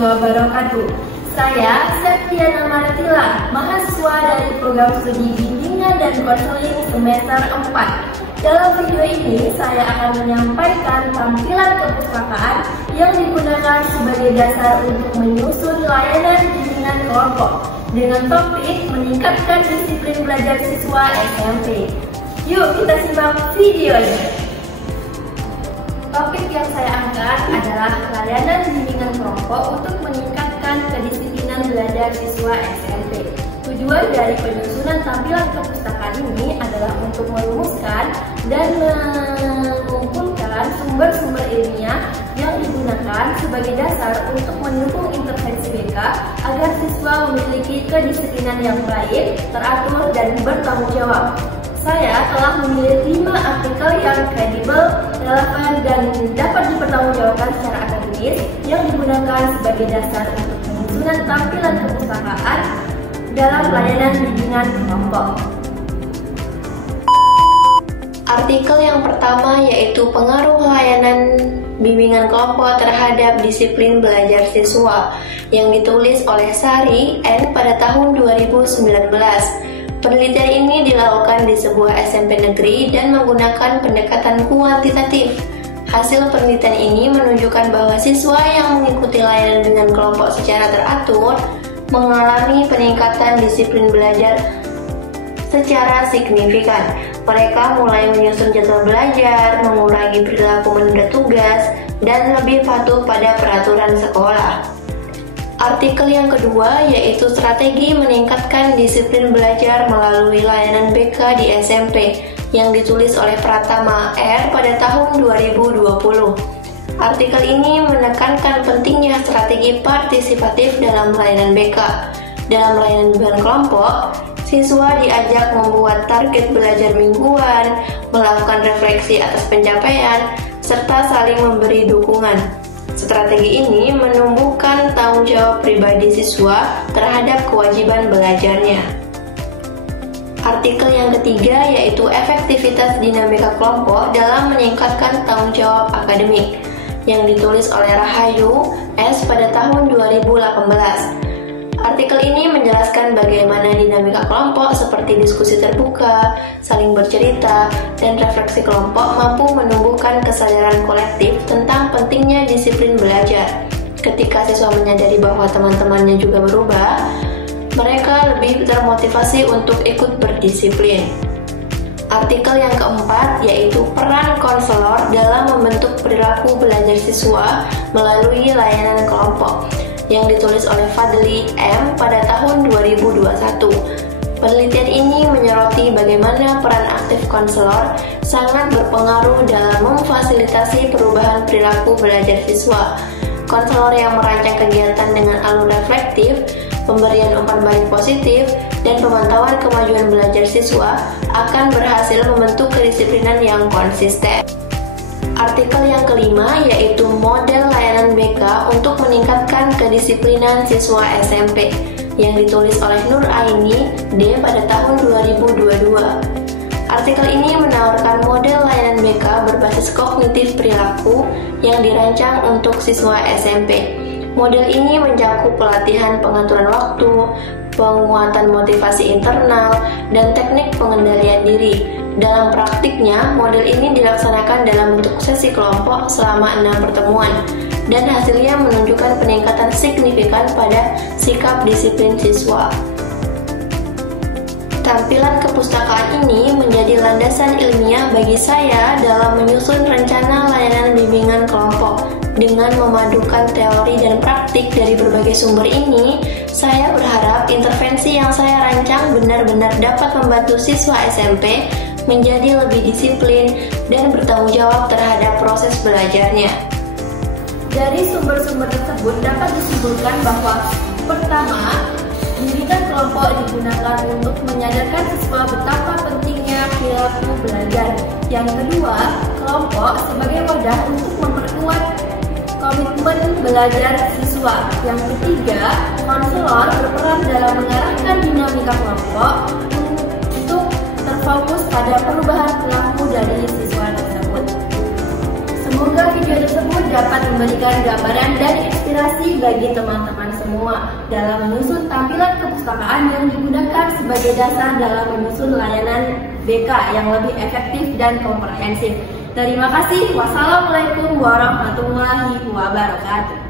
wabarakatuh. Saya Septiana Maritila, mahasiswa dari program studi bimbingan dan konseling semester 4. Dalam video ini, saya akan menyampaikan tampilan kepustakaan yang digunakan sebagai dasar untuk menyusun layanan bimbingan kelompok dengan topik meningkatkan disiplin belajar siswa SMP. Yuk kita simak videonya. Topik yang saya angkat adalah layanan bimbingan kelompok untuk meningkatkan kedisiplinan belajar siswa SMP. Tujuan dari penyusunan tampilan kepustakaan ini adalah untuk merumuskan dan mengumpulkan sumber-sumber ilmiah yang digunakan sebagai dasar untuk mendukung intervensi BK agar siswa memiliki kedisiplinan yang baik, teratur, dan bertanggung jawab. Saya telah memilih 5 artikel yang kredibel, relevan, dan dapat dipertanggungjawabkan secara akademis yang digunakan sebagai dasar untuk penyusunan tampilan kepustakaan dalam layanan bimbingan kelompok. Artikel yang pertama yaitu pengaruh layanan bimbingan kelompok terhadap disiplin belajar siswa yang ditulis oleh Sari N pada tahun 2019. Penelitian ini dilakukan di sebuah SMP negeri dan menggunakan pendekatan kuantitatif. Hasil penelitian ini menunjukkan bahwa siswa yang mengikuti layanan dengan kelompok secara teratur mengalami peningkatan disiplin belajar secara signifikan. Mereka mulai menyusun jadwal belajar, mengurangi perilaku menunda tugas, dan lebih patuh pada peraturan sekolah. Artikel yang kedua yaitu strategi meningkatkan disiplin belajar melalui layanan BK di SMP yang ditulis oleh Pratama R pada tahun 2020. Artikel ini menekankan pentingnya strategi partisipatif dalam layanan BK. Dalam layanan bimbingan kelompok, siswa diajak membuat target belajar mingguan, melakukan refleksi atas pencapaian, serta saling memberi dukungan. Strategi ini menumbuhkan tanggung jawab pribadi siswa terhadap kewajiban belajarnya. Artikel yang ketiga yaitu efektivitas dinamika kelompok dalam meningkatkan tanggung jawab akademik yang ditulis oleh Rahayu S pada tahun 2018. Artikel ini menjelaskan bagaimana dinamika kelompok seperti diskusi terbuka, saling bercerita, dan refleksi kelompok mampu menumbuhkan kesadaran kolektif tentang pentingnya disiplin belajar. Ketika siswa menyadari bahwa teman-temannya juga berubah, mereka lebih termotivasi untuk ikut berdisiplin. Artikel yang keempat yaitu peran konselor dalam membentuk perilaku belajar siswa melalui layanan kelompok yang ditulis oleh Fadli M pada tahun 2021. Penelitian ini menyoroti bagaimana peran aktif konselor sangat berpengaruh dalam memfasilitasi perubahan perilaku belajar siswa. Konselor yang merancang kegiatan dengan alur reflektif, pemberian umpan balik positif, dan pemantauan kemajuan belajar siswa akan berhasil membentuk kedisiplinan yang konsisten. Artikel yang kelima yaitu model layanan BK untuk meningkatkan kedisiplinan siswa SMP yang ditulis oleh Nur Aini D pada tahun 2022. Artikel ini menawarkan model layanan BK berbasis kognitif perilaku yang dirancang untuk siswa SMP. Model ini mencakup pelatihan pengaturan waktu, penguatan motivasi internal, dan teknik pengendalian diri. Dalam praktiknya, model ini dilaksanakan dalam bentuk sesi kelompok selama 6 pertemuan, dan hasilnya menunjukkan peningkatan signifikan pada sikap disiplin siswa. Tampilan kepustakaan ini menjadi landasan ilmiah bagi saya dalam menyusun rencana layanan bimbingan kelompok. Dengan memadukan teori dan praktik dari berbagai sumber ini, saya berharap intervensi yang saya rancang benar-benar dapat membantu siswa SMP menjadi lebih disiplin dan bertanggung jawab terhadap proses belajarnya. Dari sumber-sumber tersebut dapat disimpulkan bahwa pertama, bimbingan kelompok digunakan untuk menyadarkan siswa betapa pentingnya perilaku belajar. Yang kedua, kelompok sebagai wadah untuk memperkuat komitmen belajar siswa. Yang ketiga, konselor berperan dalam mengarahkan dinamika kelompok untuk terfokus pada perubahan perilaku dari siswa tersebut. Semoga video tersebut dapat dapat memberikan gambaran dan inspirasi bagi teman-teman semua dalam menyusun tampilan kepustakaan yang digunakan sebagai dasar dalam menyusun layanan BK yang lebih efektif dan komprehensif. Terima kasih. Wassalamualaikum warahmatullahi wabarakatuh.